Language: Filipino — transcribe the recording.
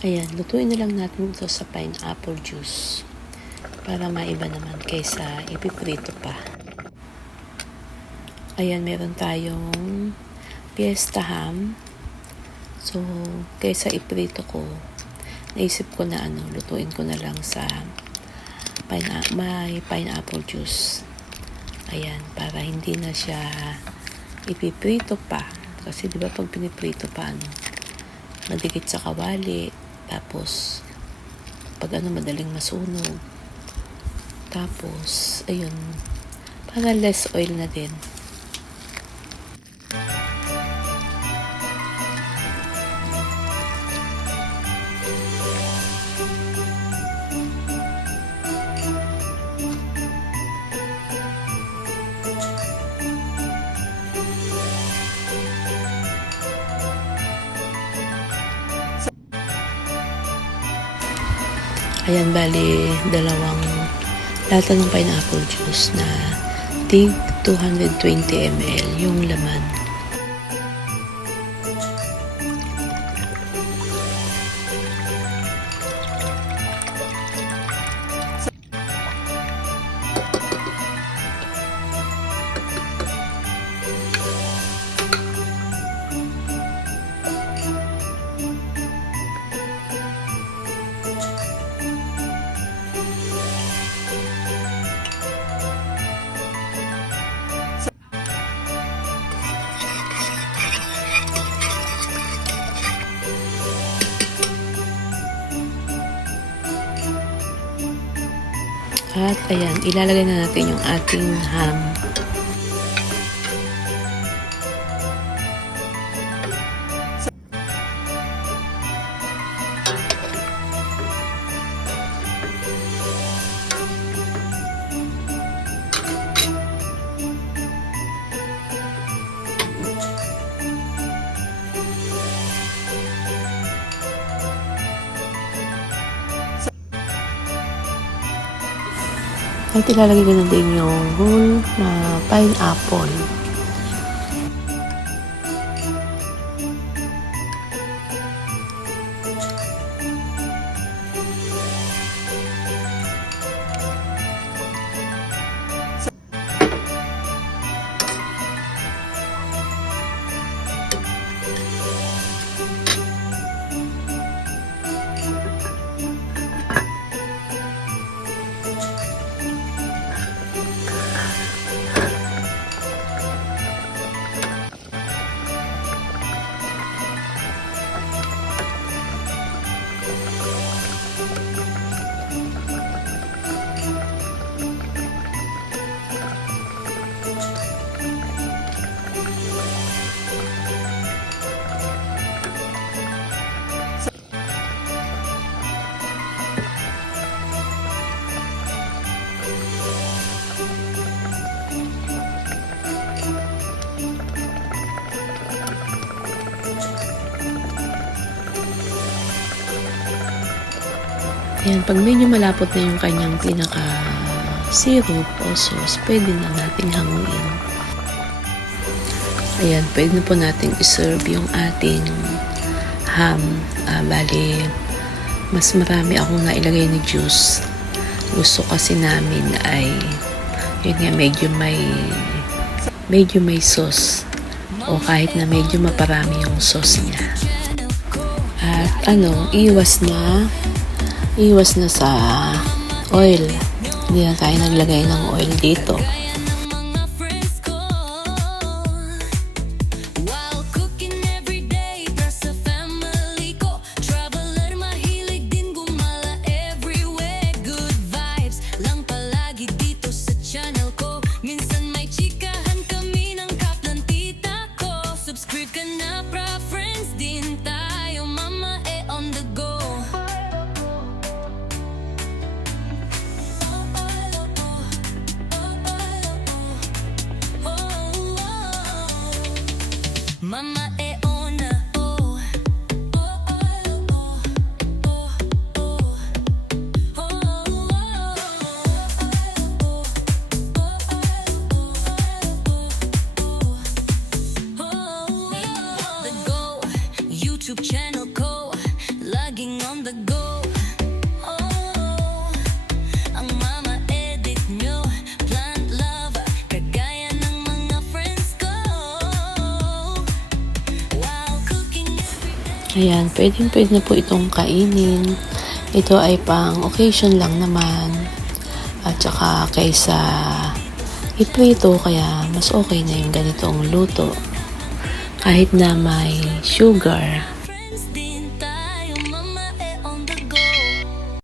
Ayan, lutuin na lang natin ito sa pineapple juice para maiba naman kaysa ipiprito pa. Ayan, meron tayong Fiesta ham. So, kaysa iprito ko, naisip ko na lutuin ko na lang sa may pineapple juice. Ayan, para hindi na siya ipiprito pa. Kasi diba pag piniprito pa, madikit sa kawali. Tapos, pag madaling masunog. Tapos, ayun, para less oil na din. Ayan, bali, dalawang lata ng pineapple juice na tig 220 ml yung laman. At ayan, ilalagay na natin yung ating ham. At ilalagay ko na din yung whole na pineapple. Ayan, pag medyo malapot na yung kanyang pinaka-syrup o sauce, pwede na nating hanguin. Ayan, pwede na po nating iserve yung ating ham. Bali, mas marami akong nailagay na juice. Gusto kasi namin ay, yun nga, medyo may sauce. O kahit na medyo maparami yung sauce niya. At iwas na sa oil. Hindi na tayo naglagay ng oil dito. laging on the go. Oh, ang mama edit nyo, plant love, kagaya ng mga friends ko. While cooking every day. Ayan, pwede na po itong kainin. Ito ay pang occasion lang naman. At saka kaysa iprito, kaya mas okay na yung ganitong luto. Kahit na may sugar.